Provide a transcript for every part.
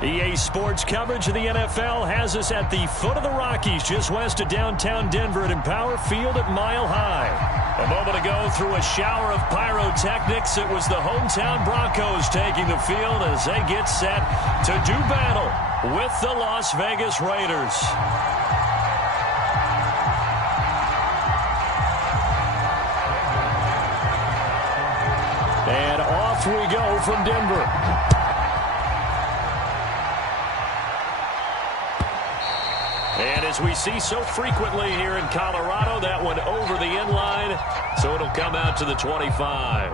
EA Sports coverage of the NFL has us at the foot of the Rockies, just west of downtown Denver at Empower Field at Mile High. A moment ago, through a shower of pyrotechnics, it was the hometown Broncos taking the field as they get set to do battle with the Las Vegas Raiders. And off we go from Denver. And as we see so frequently here in Colorado, that one over the inline, so it'll come out to the 25.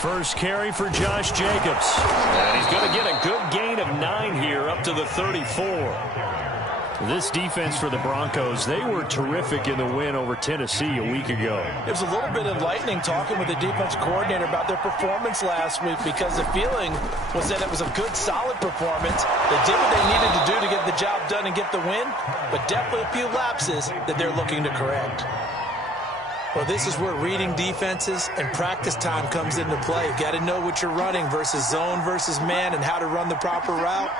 First carry for Josh Jacobs. And he's going to get a good gain of 9 here up to the 34. This defense for the Broncos, they were terrific in the win over Tennessee a week ago. It was a little bit enlightening talking with the defense coordinator about their performance last week, because the feeling was that it was a good, solid performance. They did what they needed to do to get the job done and get the win, but definitely a few lapses that they're looking to correct. Well, this is where reading defenses and practice time comes into play. You got to know what you're running versus zone versus man and how to run the proper route.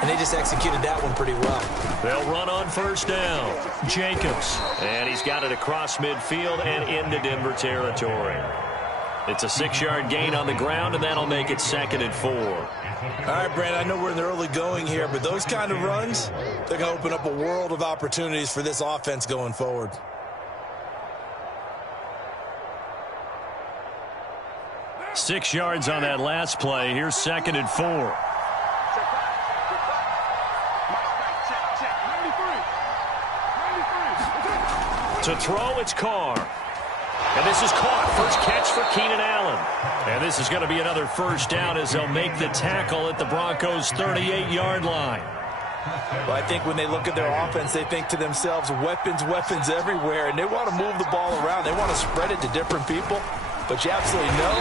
And they just executed that one pretty well. They'll run on first down. Jacobs. And he's got it across midfield and into Denver territory. It's a 6-yard gain on the ground, and that'll make it 2nd and 4. All right, Brandon, I know we're in the early going here, but those kind of runs, they're going to open up a world of opportunities for this offense going forward. Six yards on that last play. Here's 2nd and 4. To throw, it's Carr. And this is caught. First catch for Keenan Allen. And this is going to be another first down as they'll make the tackle at the Broncos' 38-yard line. Well, I think when they look at their offense, they think to themselves, weapons, weapons everywhere, and they want to move the ball around. They want to spread it to different people. But you absolutely know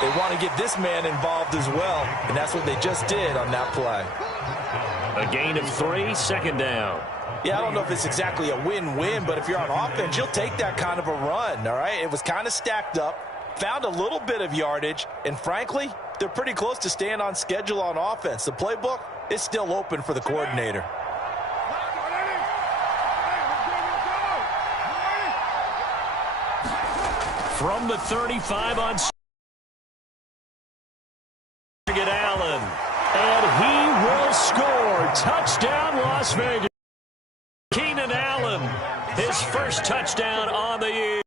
they want to get this man involved as well, and that's what they just did on that play. A gain of 3, 2nd down. Yeah, I don't know if it's exactly a win-win, but if you're on offense, you'll take that kind of a run, all right? It was kind of stacked up, found a little bit of yardage, and frankly, they're pretty close to staying on schedule on offense. The playbook is still open for the coordinator. From the 35 on target, Allen. And he will score. Touchdown, Las Vegas. Keenan Allen, his first touchdown on the year.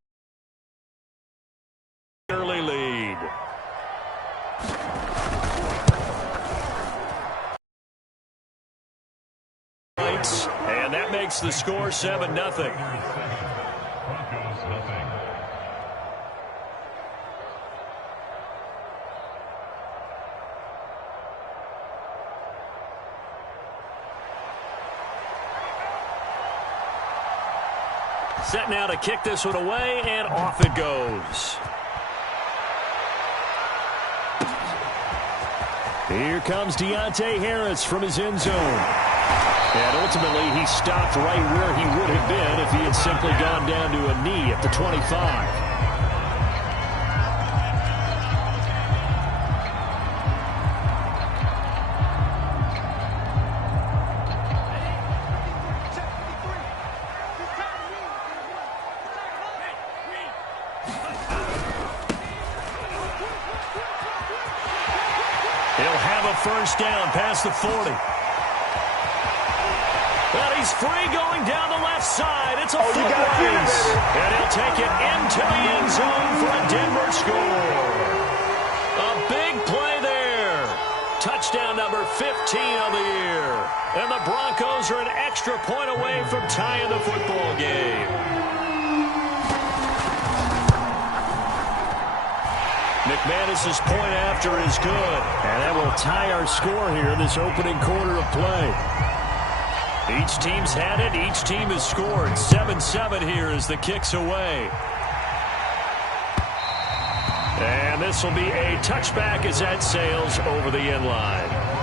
Early lead. And that makes the score 7-0. Set now to kick this one away, and off it goes. Here comes Deontay Harris from his end zone. And ultimately, he stopped right where he would have been if he had simply gone down to a knee at the 25. First down past the 40. Well, he's free going down the left side. It's a foot race. And he'll take it into the end zone for a Denver score. A big play there. Touchdown number 15 on the year. And the Broncos are an extra point away from tying the football game. McManus's point after is good. And that will tie our score here in this opening quarter of play. Each team's had it. Each team has scored. 7-7 here as the kick's away. And this will be a touchback as that sails over the end line.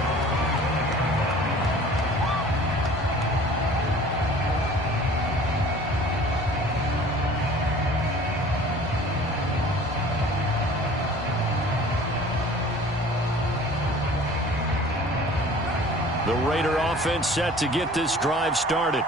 The Raider offense set to get this drive started.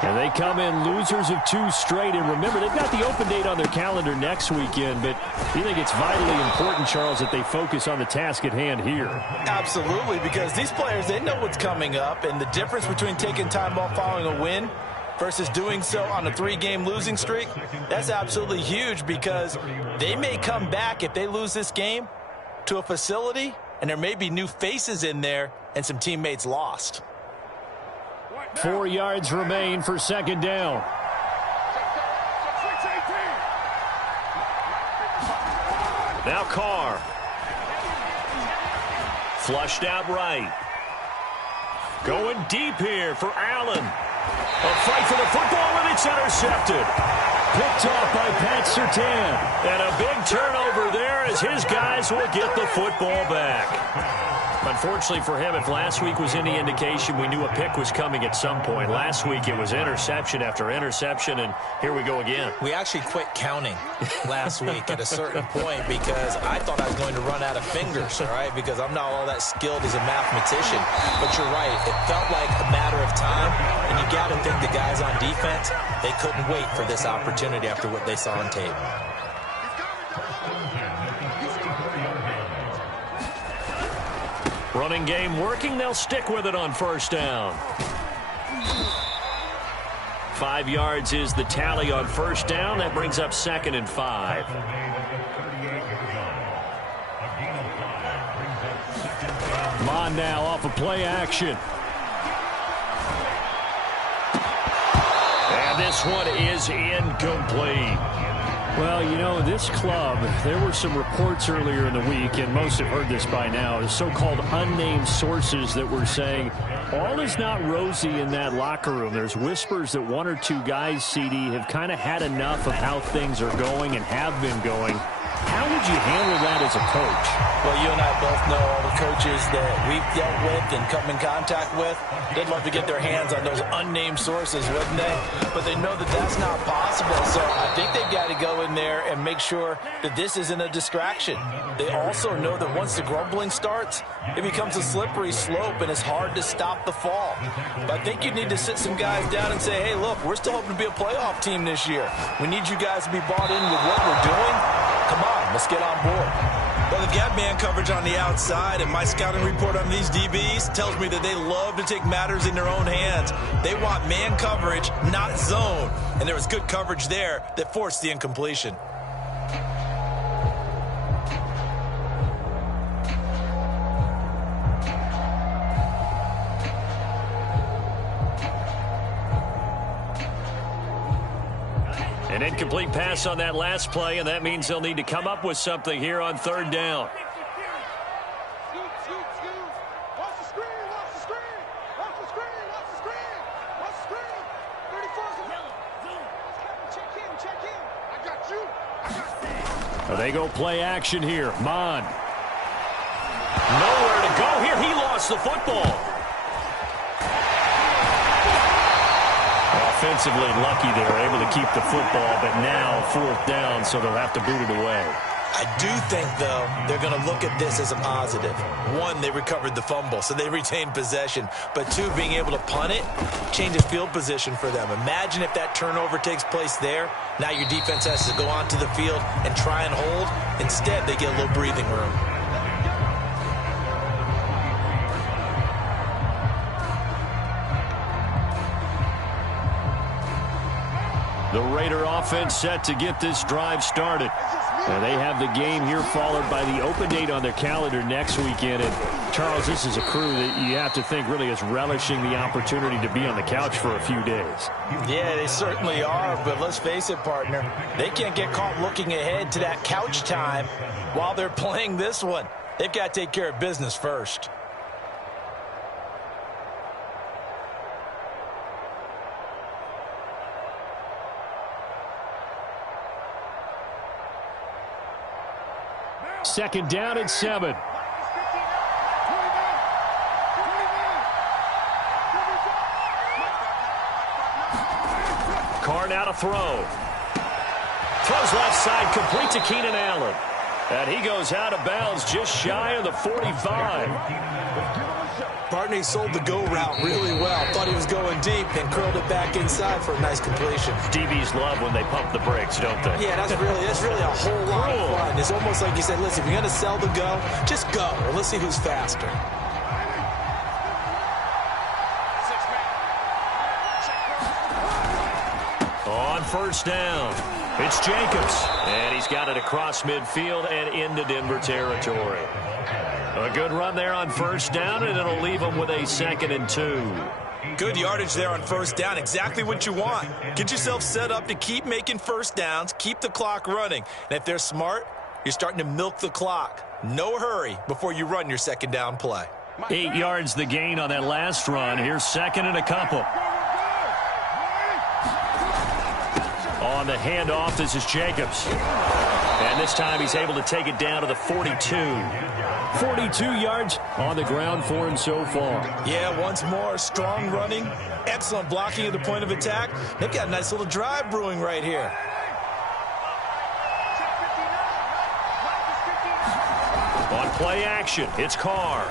And they come in losers of 2 straight. And remember, they've got the open date on their calendar next weekend. But you think it's vitally important, Charles, that they focus on the task at hand here? Absolutely, because these players, they know what's coming up. And the difference between taking time off following a win versus doing so on a 3-game losing streak, that's absolutely huge, because they may come back if they lose this game to a facility, and there may be new faces in there and some teammates lost. 4 yards remain for second down. Now Carr. Flushed out right. Going deep here for Allen. A fight for the football, and it's intercepted. Picked off by Pat Surtain. And a big turnover there as his guys will get the football back. Unfortunately for him, if last week was any indication, we knew a pick was coming at some point. Last week it was interception after interception, and here we go again. We actually quit counting last week at a certain point because I thought I was going to run out of fingers, all right, because I'm not all that skilled as a mathematician. But you're right. It felt like a matter of time, and you got to think the guys on defense, they couldn't wait for this opportunity after what they saw on tape. Running game working. They'll stick with it on first down. 5 yards is the tally on first down. That brings up 2nd and 5. Mon now off of play action. And this one is incomplete. Well, you know, this club, there were some reports earlier in the week, and most have heard this by now, the so-called unnamed sources that were saying all is not rosy in that locker room. There's whispers that 1 or 2 guys, CD, have kind of had enough of how things are going and have been going. How would you handle that as a coach? Well, you and I both know all the coaches that we've dealt with and come in contact with. They'd love to get their hands on those unnamed sources, wouldn't they? But they know that that's not possible. So I think they've got to go in there and make sure that this isn't a distraction. They also know that once the grumbling starts, it becomes a slippery slope and it's hard to stop the fall. But I think you need to sit some guys down and say, hey, look, we're still hoping to be a playoff team this year. We need you guys to be bought in with what we're doing. Come on, let's get on board. Well, they've got man coverage on the outside, and my scouting report on these DBs tells me that they love to take matters in their own hands. They want man coverage, not zone. And there was good coverage there that forced the incompletion. An incomplete pass on that last play, and that means they'll need to come up with something here on third down. They go play action here. Mon. Nowhere to go here. He lost the football. Offensively lucky they were able to keep the football, but now 4th down, so they'll have to boot it away. I do think, though, they're going to look at this as a positive. 1, they recovered the fumble, so they retained possession. But 2, being able to punt it changes field position for them. Imagine if that turnover takes place there. Now your defense has to go onto the field and try and hold. Instead, they get a little breathing room. The Raider offense set to get this drive started. And they have the game here followed by the open date on their calendar next weekend. And, Charles, this is a crew that you have to think really is relishing the opportunity to be on the couch for a few days. Yeah, they certainly are. But let's face it, partner, they can't get caught looking ahead to that couch time while they're playing this one. They've got to take care of business first. Second down and 7. Carr now to throw. Throws left side, complete to Keenan Allen. And he goes out of bounds just shy of the 45. Partner sold the go route really well. Thought he was going deep and curled it back inside for a nice completion. DBs love when they pump the brakes, don't they? Yeah, that's really a whole lot of fun. It's almost like you said, listen, if you're going to sell the go, just go. And let's see who's faster. On first down, it's Jacobs. And he's got it across midfield and into Denver territory. A good run there on first down, and it'll leave them with a 2nd and 2. Good yardage there on first down. Exactly what you want. Get yourself set up to keep making first downs, keep the clock running. And if they're smart, you're starting to milk the clock. No hurry before you run your second down play. 8 yards the gain on that last run. Here's 2nd and a couple. On the handoff, this is Jacobs. And this time he's able to take it down to the 42. 42 yards on the ground for him so far. Yeah, once more, strong running, excellent blocking at the point of attack. They've got a nice little drive brewing right here. On play action, it's Carr.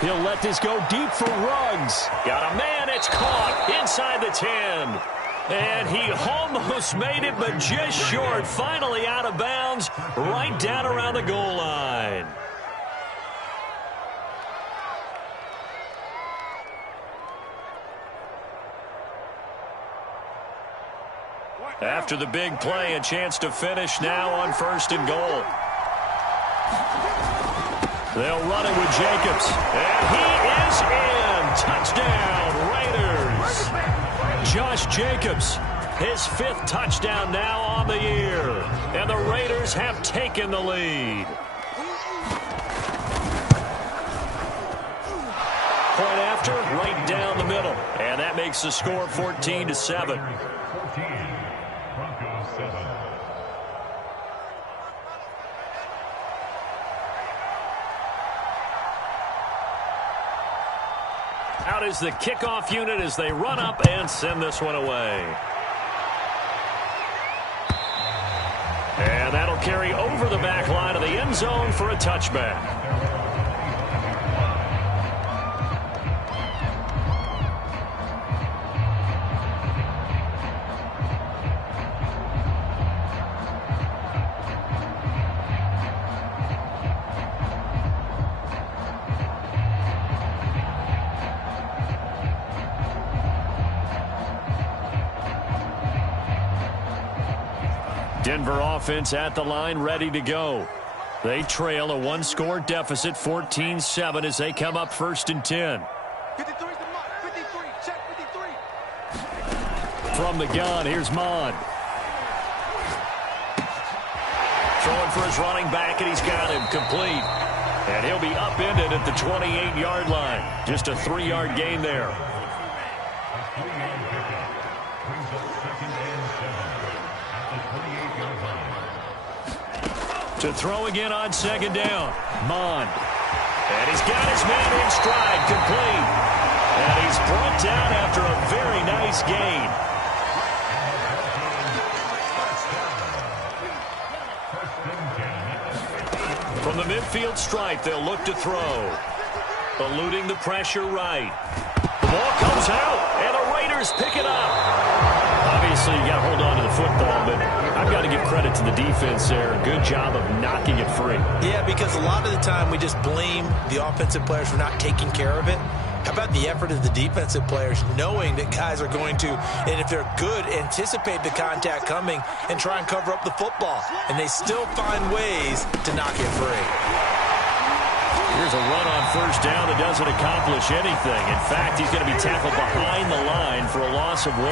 He'll let this go deep for Ruggs. Got a man, it's caught inside the 10. And he almost made it, but just short. Finally out of bounds, right down around the goal line. After the big play, a chance to finish now on 1st and goal. They'll run it with Jacobs. And he is in. Touchdown, Raiders. Josh Jacobs, his 5th touchdown now on the year. And the Raiders have taken the lead. Point after, right down the middle. And that makes the score 14-7. Broncos 7. Out is the kickoff unit as they run up and send this one away. And that'll carry over the back line of the end zone for a touchback. Denver offense at the line, ready to go. They trail a 1-score deficit, 14-7, as they come up 1st and 10. 53's the mark. 53. Check 53. From the gun, here's Mond. Throwing for his running back, and he's got him complete. And he'll be upended at the 28-yard line. Just a 3-yard gain there. To throw again on 2nd down. Mond. And he's got his man in stride, complete. And he's brought down after a very nice gain. From the midfield stripe, they'll look to throw. Eluding the pressure right. The ball comes out, and the Raiders pick it up. Obviously, you got to hold on to the football, but I've got to give credit to the defense there. Good job of knocking it free. Yeah, because a lot of the time we just blame the offensive players for not taking care of it. How about the effort of the defensive players, knowing that guys are going to, and if they're good, anticipate the contact coming and try and cover up the football. And they still find ways to knock it free. Here's a run on 1st down that doesn't accomplish anything. In fact, he's going to be tackled behind the line for a loss of 1.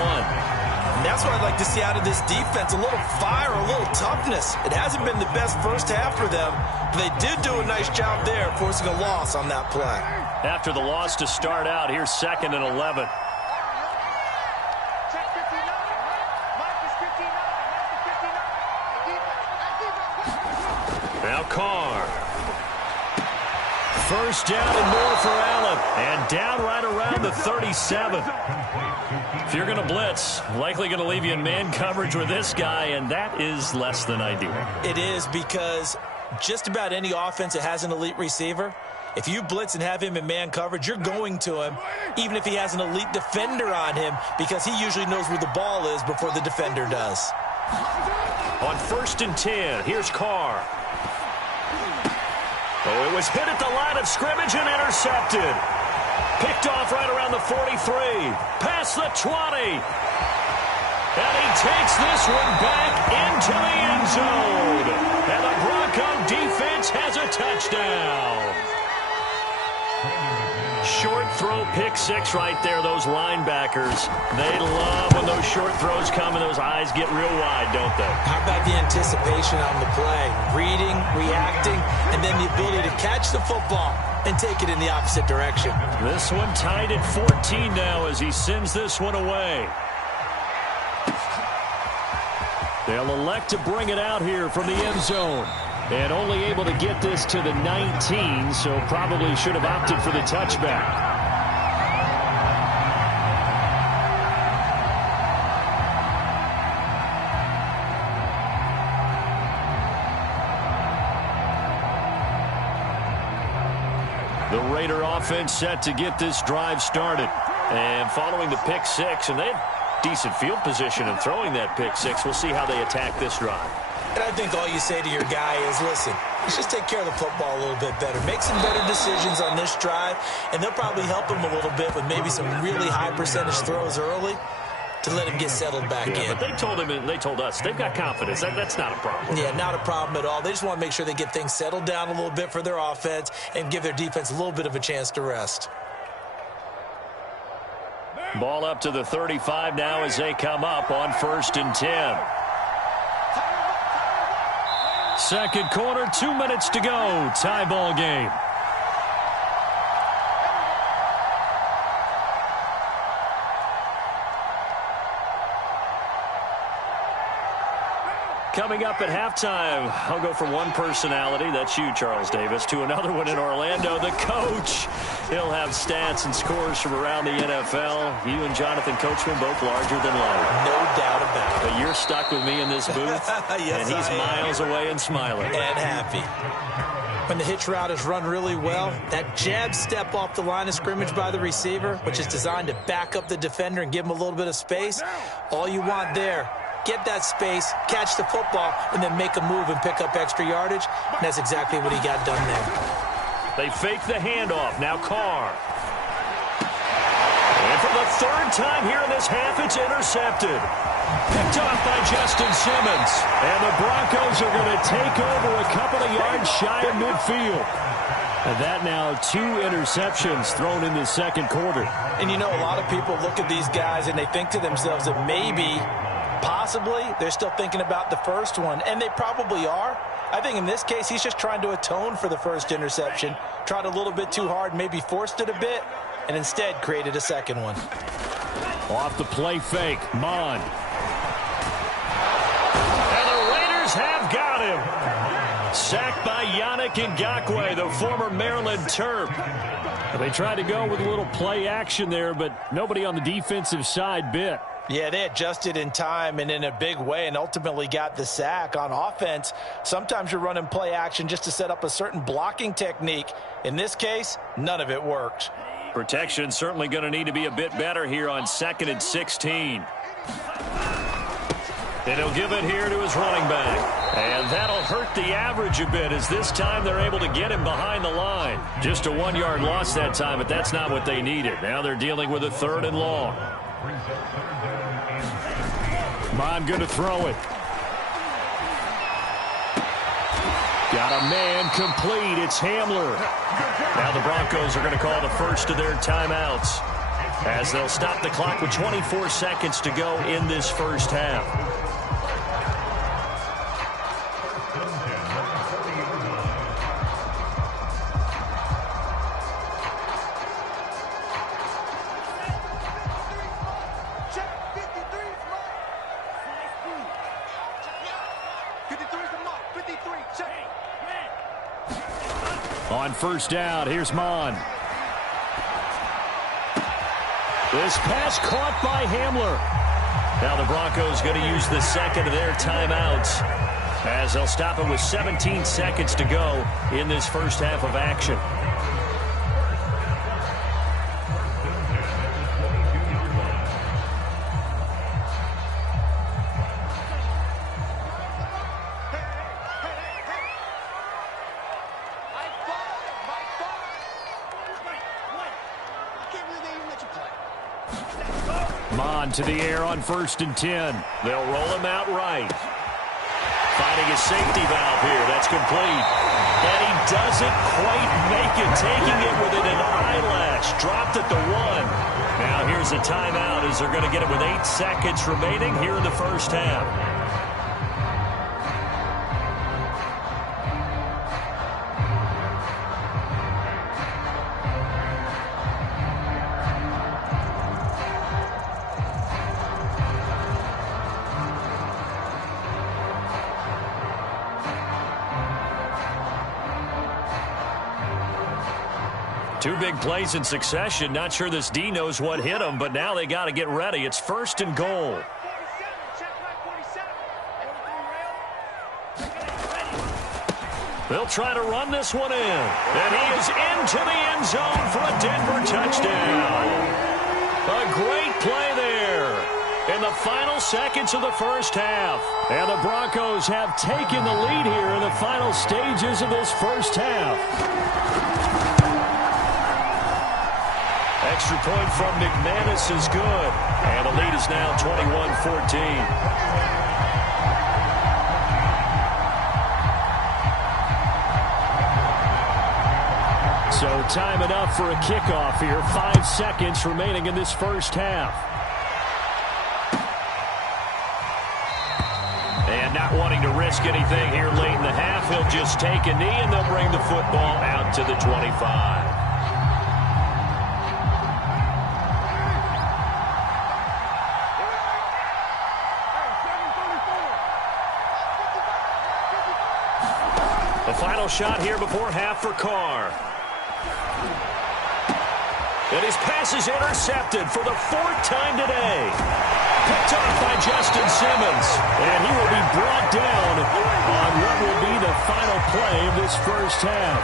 And that's what I'd like to see out of this defense, a little fire, a little toughness. It hasn't been the best first half for them, but they did do a nice job there, forcing a loss on that play. After the loss to start out, here's 2nd and 11. Check 59. Mark is 59. That's the 59. Now Carr. First down and more for Allen. And down right around the 37. If you're going to blitz, likely going to leave you in man coverage with this guy, and that is less than ideal. It is, because just about any offense that has an elite receiver, if you blitz and have him in man coverage, you're going to him, even if he has an elite defender on him, because he usually knows where the ball is before the defender does. On 1st and 10, here's Carr. Oh, it was hit at the line of scrimmage and intercepted. Picked off right around the 43. Past the 20. And he takes this one back into the end zone. And the Bronco defense has a touchdown. Short throw, pick six right there, those linebackers. They love when those short throws come and those eyes get real wide, don't they? How about the anticipation on the play? Reading, reacting, and then the ability to catch the football and take it in the opposite direction. This one tied at 14 now as he sends this one away. They'll elect to bring it out here from the end zone. And only able to get this to the 19, so probably should have opted for the touchback. The Raider offense set to get this drive started. And following the pick six, and they had decent field position in throwing that pick six. We'll see how they attack this drive. And I think all you say to your guy is, listen, let's just take care of the football a little bit better. Make some better decisions on this drive, and they'll probably help him a little bit with maybe some really high percentage throws early to let him get settled back in. But they told him, and they told us, they've got confidence. That's not a problem. Yeah, not a problem at all. They just want to make sure they get things settled down a little bit for their offense and give their defense a little bit of a chance to rest. Ball up to the 35 now as they come up on 1st and 10. Second quarter, 2 minutes to go. Tie ball game. Coming up at halftime, I'll go from one personality, that's you, Charles Davis, to another one in Orlando, the coach. He'll have stats and scores from around the NFL. You and Jonathan Coachman both larger than life. No doubt about it. But you're stuck with me in this booth, yes, and he's miles away and smiling. And happy. When the hitch route is run really well, that jab step off the line of scrimmage by the receiver, which is designed to back up the defender and give him a little bit of space, all you want there, get that space, catch the football, and then make a move and pick up extra yardage. And that's exactly what he got done there. They fake the handoff. Now Carr. And for the third time here in this half, it's intercepted. Picked off by Justin Simmons. And the Broncos are going to take over a couple of yards shy of midfield. And that now 2 interceptions thrown in the second quarter. And you know, a lot of people look at these guys and they think to themselves that maybe, possibly, they're still thinking about the first one, and they probably are. I think in this case, he's just trying to atone for the first interception, tried a little bit too hard, maybe forced it a bit, and instead created a second one. Off the play fake, Mon. And the Raiders have got him. Sacked by Yannick Ngakoue, the former Maryland Terp. They tried to go with a little play action there, but nobody on the defensive side bit. Yeah, they adjusted in time and in a big way and ultimately got the sack. On offense, sometimes you're running play action just to set up a certain blocking technique. In this case, none of it worked. Protection certainly going to need to be a bit better here on 2nd and 16. And he'll give it here to his running back. And that'll hurt the average a bit as this time they're able to get him behind the line. Just a 1-yard loss that time, but that's not what they needed. Now they're dealing with a 3rd and long. Mon going to throw it. Got a man complete. It's Hamler. Now the Broncos are going to call the first of their timeouts as they'll stop the clock with 24 seconds to go in this first half. On first down, here's Mon. This pass caught by Hamler. Now the Broncos going to use the second of their timeouts, as they'll stop it with 17 seconds to go in this first half of action. Mon to the air on 1st and 10. They'll roll him out right. Finding a safety valve here. That's complete. And he doesn't quite make it, taking it within an eyelash. Dropped at the 1. Now here's a timeout as they're going to get it with 8 seconds remaining here in the first half. Two big plays in succession. Not sure this D knows what hit him, but now they got to get ready. It's 1st and goal. They'll try to run this one in. And he is into the end zone for a Denver touchdown. A great play there in the final seconds of the first half. And the Broncos have taken the lead here in the final stages of this first half. Extra point from McManus is good. And the lead is now 21-14. So time enough for a kickoff here. 5 seconds remaining in this first half. And not wanting to risk anything here late in the half, he'll just take a knee and they'll bring the football out to the 25. The final shot here before half for Carr. And his pass is intercepted for the 4th time today. Picked off by Justin Simmons. And he will be brought down on what will be the final play of this first half.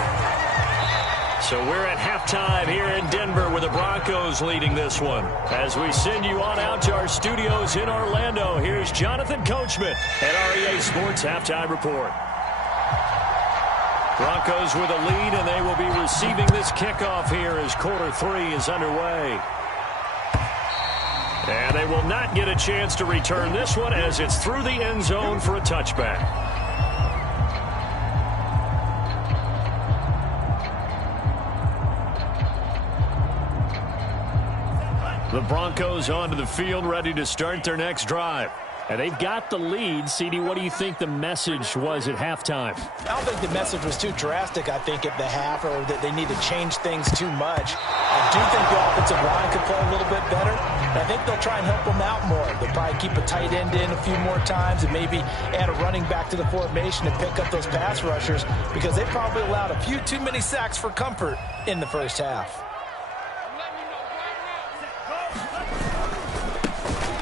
So we're at halftime here in Denver with the Broncos leading this one. As we send you on out to our studios in Orlando, here's Jonathan Coachman at REA Sports Halftime Report. Broncos with a lead, and they will be receiving this kickoff here as quarter 3 is underway. And they will not get a chance to return this one as it's through the end zone for a touchback. The Broncos onto the field, ready to start their next drive. And they've got the lead. CD, what do you think the message was at halftime? I don't think the message was too drastic, I think, at the half, or that they need to change things too much. I do think the offensive line could play a little bit better. And I think they'll try and help them out more. They'll probably keep a tight end in a few more times and maybe add a running back to the formation and pick up those pass rushers, because they probably allowed a few too many sacks for comfort in the first half.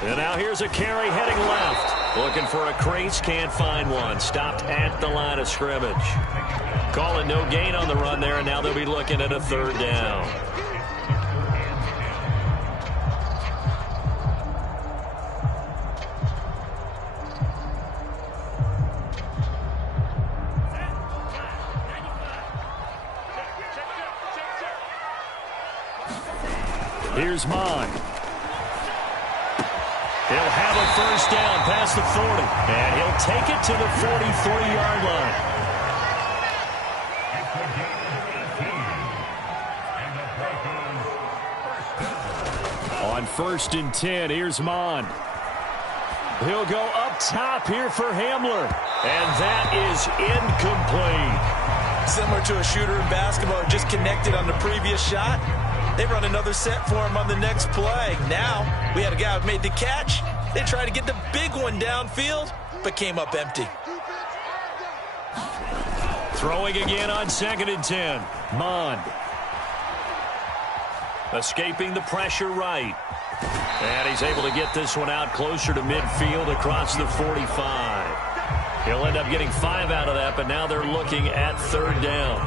And now here's a carry heading left. Looking for a crease, can't find one. Stopped at the line of scrimmage. Calling no gain on the run there, and now they'll be looking at a 3rd down. Here's Mon. He'll have a 1st down past the 40. And he'll take it to the 43-yard line. On 1st and 10, here's Mon. He'll go up top here for Hamler. And that is incomplete. Similar to a shooter in basketball, just connected on the previous shot. They run another set for him on the next play. Now, we had a guy who made the catch. They tried to get the big one downfield, but came up empty. Throwing again on 2nd and 10. Mond. Escaping the pressure right. And he's able to get this one out closer to midfield across the 45. He'll end up getting 5 out of that, but now they're looking at 3rd down.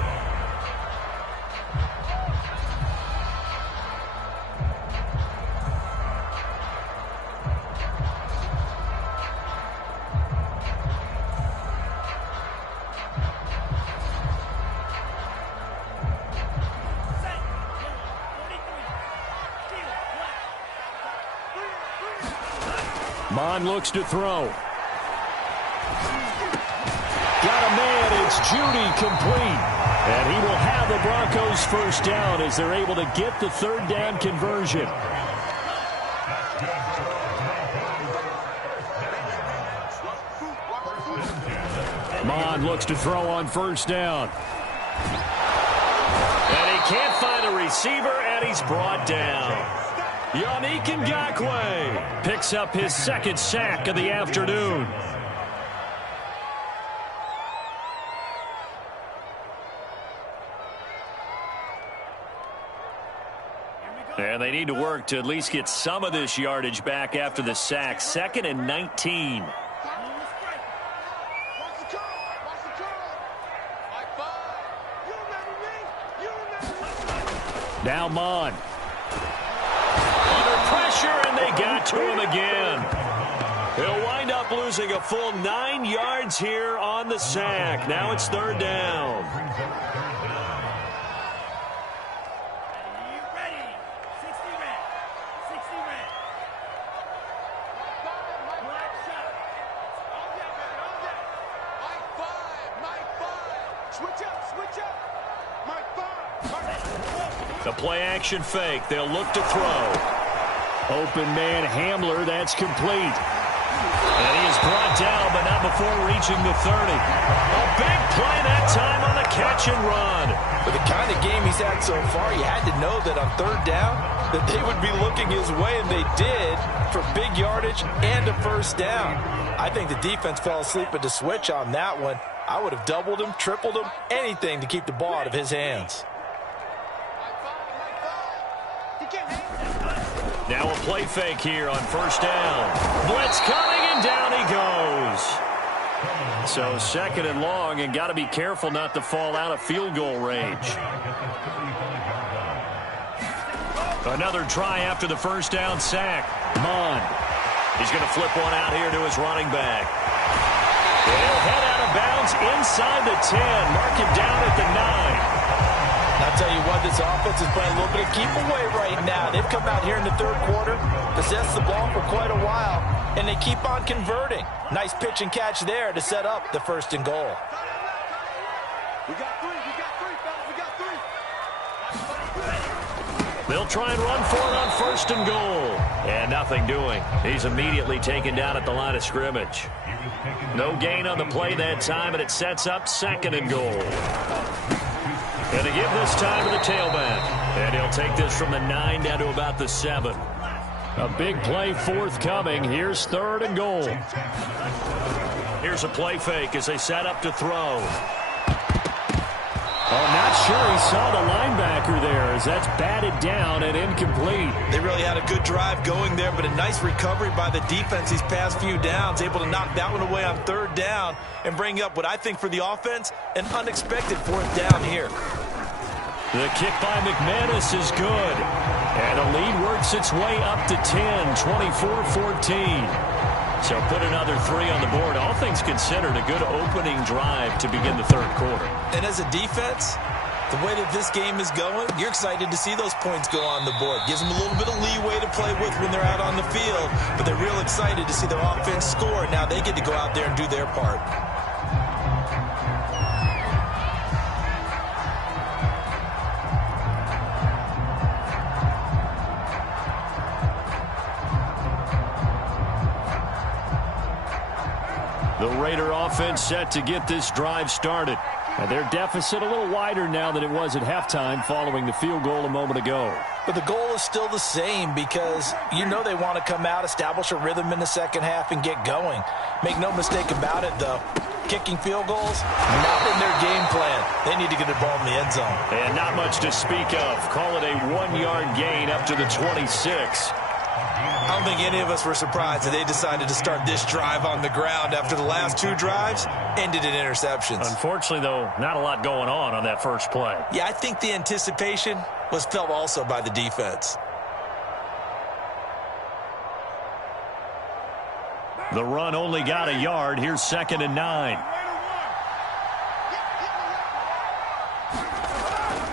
Mond looks to throw. Got a man. It's Judy complete. And he will have the Broncos 1st down as they're able to get the 3rd down conversion. Mond looks to throw on 1st down. And he can't find a receiver, and he's brought down. Yannick Ngakoue picks up his 2nd sack of the afternoon. And they need to work to at least get some of this yardage back after the sack. 2nd and 19. Now Mond. Under pressure, and they got to him again. He'll wind up losing a full 9 yards here on the sack. Now it's 3rd down. The play-action fake. They'll look to throw. Open man Hamler. That's complete. And he is brought down, but not before reaching the 30. A big play that time on the catch and run. With the kind of game he's had so far, you had to know that on 3rd down that they would be looking his way, and they did, for big yardage and a 1st down. I think the defense fell asleep at the switch on that one. I would have doubled him, tripled him, anything to keep the ball out of his hands. Now a play fake here on 1st down. Blitz coming, and down he goes. So 2nd and long, and got to be careful not to fall out of field goal range. Another try after the 1st down sack. Mond. He's going to flip one out here to his running back. He'll head out of bounds inside the 10. Mark him down at the 9. I'll tell you what, this offense is playing a little bit of keep away right now. They've come out here in the 3rd quarter, possessed the ball for quite a while, and they keep on converting. Nice pitch and catch there to set up the 1st and goal. We got 3, fellas, we got 3. They'll try and run for it on 1st and goal. And nothing doing. He's immediately taken down at the line of scrimmage. No gain on the play that time, and it sets up 2nd and goal. And to give this time to the tailback. And he'll take this from the 9 down to about the 7. A big play forthcoming. Here's 3rd and goal. Here's a play fake as they set up to throw. Oh, not sure he saw the linebacker there as that's batted down and incomplete. They really had a good drive going there, but a nice recovery by the defense these past few downs, able to knock that one away on 3rd down and bring up what I think for the offense, an unexpected 4th down here. The kick by McManus is good. And a lead works its way up to 10, 24-14. So put another 3 on the board. All things considered, a good opening drive to begin the 3rd quarter. And as a defense, the way that this game is going, you're excited to see those points go on the board. Gives them a little bit of leeway to play with when they're out on the field. But they're real excited to see their offense score. Now they get to go out there and do their part. The Raider offense set to get this drive started. And their deficit a little wider now than it was at halftime following the field goal a moment ago. But the goal is still the same because you know they want to come out, establish a rhythm in the second half, and get going. Make no mistake about it, though. Kicking field goals, not in their game plan. They need to get the ball in the end zone. And not much to speak of. Call it a 1-yard gain up to the 26. I don't think any of us were surprised that they decided to start this drive on the ground after the last 2 drives ended in interceptions. Unfortunately, though, not a lot going on that first play. Yeah, I think the anticipation was felt also by the defense. The run only got a yard. Here's 2nd and 9.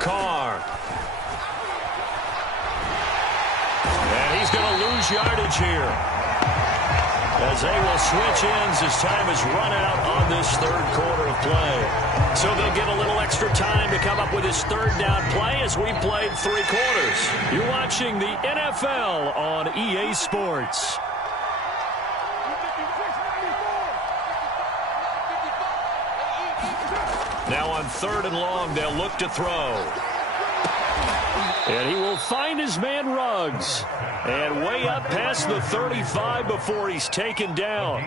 Carr. And he's going to lose yardage here, as they will switch ends as time is run out on this third quarter of play. So they'll get a little extra time to come up with his third down play as we played 3 quarters. You're watching the NFL on EA Sports. Now on 3rd and long, they'll look to throw. And he will find his man Ruggs. And way up past the 35 before he's taken down.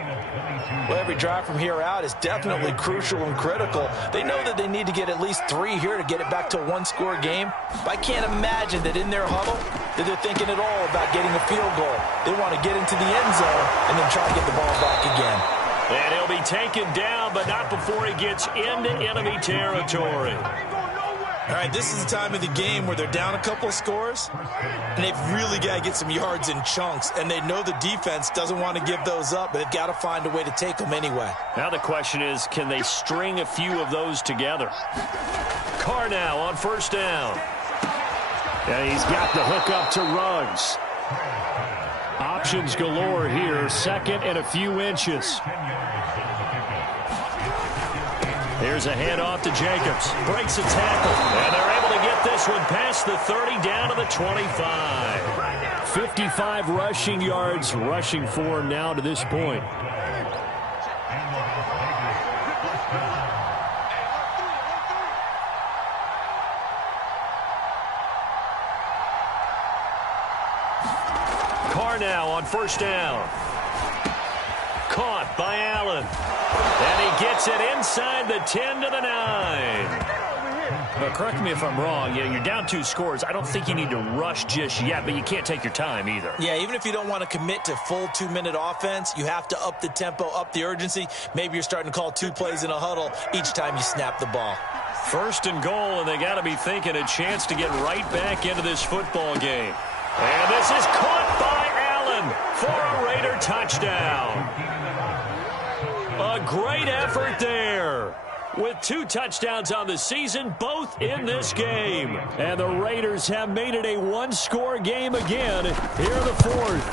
Well, every drive from here out is definitely crucial and critical. They know that they need to get at least 3 here to get it back to a 1-score game. But I can't imagine that in their huddle that they're thinking at all about getting a field goal. They want to get into the end zone and then try to get the ball back again. And he'll be taken down, but not before he gets into enemy territory. All right, this is the time of the game where they're down a couple of scores, and they've really got to get some yards in chunks, and they know the defense doesn't want to give those up, but they've got to find a way to take them anyway. Now the question is, can they string a few of those together? Carr now on 1st down. And he's got the hook up to Ruggs. Options galore here, 2nd and a few inches. Here's a handoff to Jacobs. Breaks a tackle. And they're able to get this one past the 30 down to the 25. 55 rushing yards, rushing for him now to this point. Carr now on 1st down. Caught by Allen. And he gets it inside the 10 to the 9. Correct me if I'm wrong. Yeah, you're down 2 scores. I don't think you need to rush just yet, but you can't take your time either. Yeah, even if you don't want to commit to full 2-minute offense, you have to up the tempo, up the urgency. Maybe you're starting to call 2 plays in a huddle each time you snap the ball. 1st and goal, and they got to be thinking a chance to get right back into this football game. And this is caught by Allen for a Raider touchdown. A great effort there, with 2 touchdowns on the season, both in this game. And the Raiders have made it a 1-score game again here in the 4th.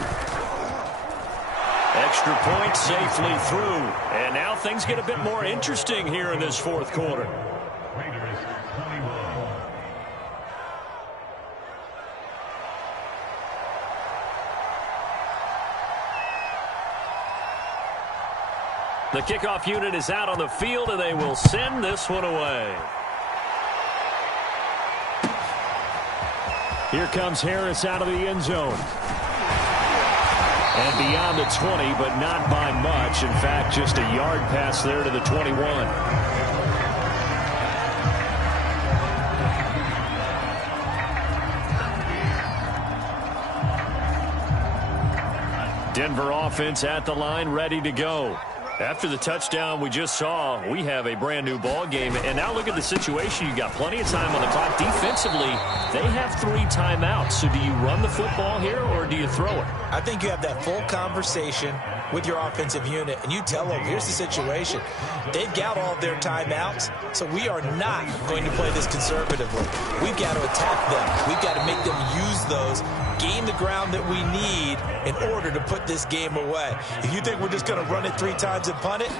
Extra point safely through. And now things get a bit more interesting here in this 4th quarter. The kickoff unit is out on the field, and they will send this one away. Here comes Harris out of the end zone. And beyond the 20, but not by much. In fact, just a yard pass there to the 21. Denver offense at the line, ready to go. After the touchdown we just saw, we have a brand new ball game. And now look at the situation. You got plenty of time on the clock. Defensively, they have 3 timeouts. So do you run the football here or do you throw it? I think you have that full conversation with your offensive unit, and you tell them, here's the situation. They've got all of their timeouts, so we are not going to play this conservatively. We've got to attack them. We've got to make them use those, gain the ground that we need in order to put this game away. If you think we're just going to run it 3 times and punt it,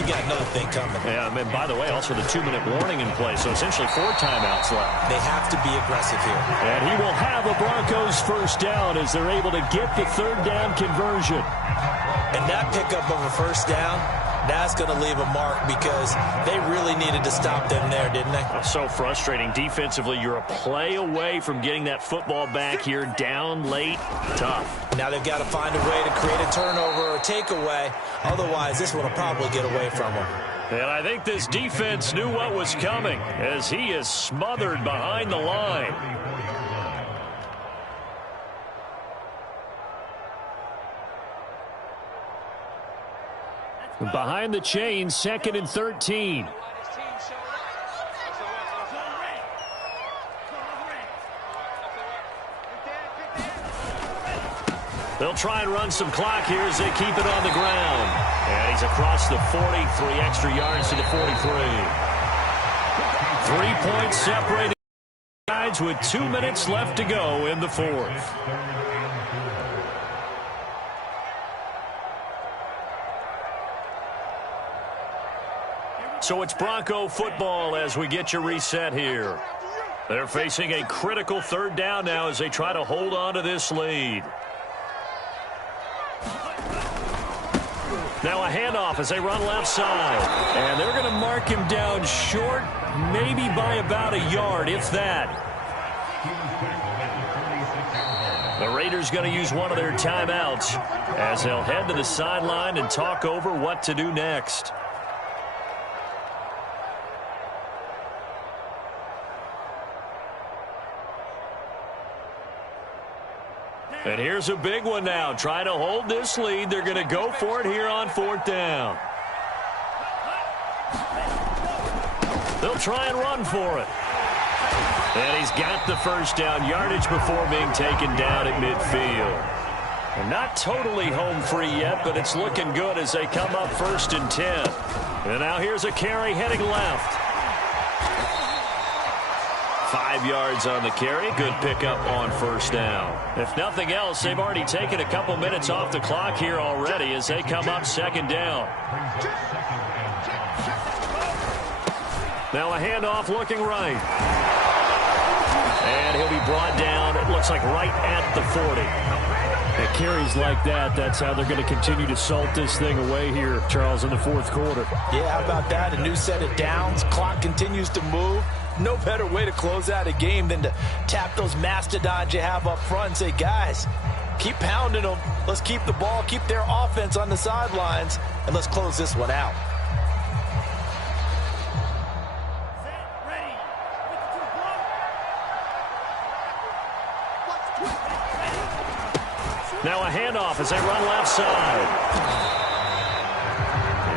you got another thing coming. Yeah, and by the way, also the 2-minute warning in play, so essentially 4 timeouts left. They have to be aggressive here. And he will have a Broncos 1st down as they're able to get the 3rd down conversion. And that pickup of a 1st down That's going to leave a mark because they really needed to stop them there, didn't they? So frustrating. Defensively, you're a play away from getting that football back here. Down late, tough. Now they've got to find a way to create a turnover or a takeaway. Otherwise, this one will probably get away from them. And I think this defense knew what was coming as he is smothered behind the line. Behind the chain, 2nd and 13. They'll try and run some clock here as they keep it on the ground. And he's across the 40, 3 extra yards to the 43. 3 points separated sides with 2 minutes left to go in the 4th. So it's Bronco football as we get you reset here. They're facing a critical 3rd down now as they try to hold on to this lead. Now a handoff as they run left side. And they're going to mark him down short, maybe by about a yard, if that. The Raiders going to use one of their timeouts as they'll head to the sideline and talk over what to do next. And here's a big one now. Trying to hold this lead. They're going to go for it here on 4th down. They'll try and run for it. And he's got the 1st down yardage before being taken down at midfield. And not totally home free yet, but it's looking good as they come up 1st and 10. And now here's a carry heading left. 5 yards on the carry. Good pickup on 1st down. If nothing else, they've already taken a couple minutes off the clock here already as they come up 2nd down. Now a handoff looking right. And he'll be brought down, it looks like right at the 40. At carries like that, that's how they're going to continue to salt this thing away here, Charles, in the 4th quarter. Yeah, how about that? A new set of downs. Clock continues to move. No better way to close out a game than to tap those mastodons you have up front and say, guys, keep pounding them. Let's keep the ball, keep their offense on the sidelines, and let's close this one out. Now a handoff as they run left side.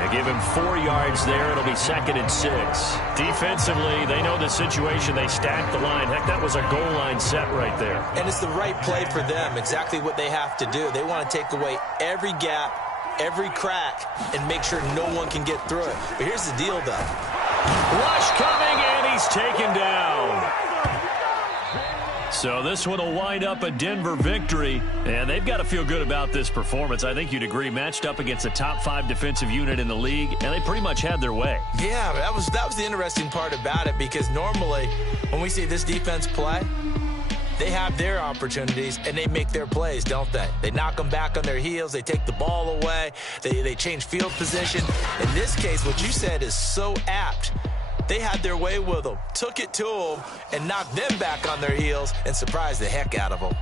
They give him 4 yards there. It'll be 2nd and 6. Defensively, they know the situation. They stack the line. Heck, that was a goal line set right there. And it's the right play for them, exactly what they have to do. They want to take away every gap, every crack, and make sure no one can get through it. But here's the deal, though. Rush coming, and he's taken down. So this one will wind up a Denver victory, and they've got to feel good about this performance. I think you'd agree, matched up against a top 5 defensive unit in the league, and they pretty much had their way. Yeah, that was the interesting part about it, because normally when we see this defense play, they have their opportunities, and they make their plays, don't they? They knock them back on their heels. They take the ball away. They change field position. In this case, what you said is so apt. They had their way with them, took it to them, and knocked them back on their heels and surprised the heck out of them.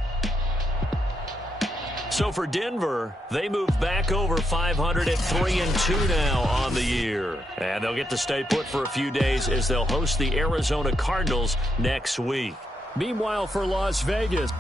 So for Denver, they move back over 500 at 3-2 now on the year. And they'll get to stay put for a few days as they'll host the Arizona Cardinals next week. Meanwhile, for Las Vegas,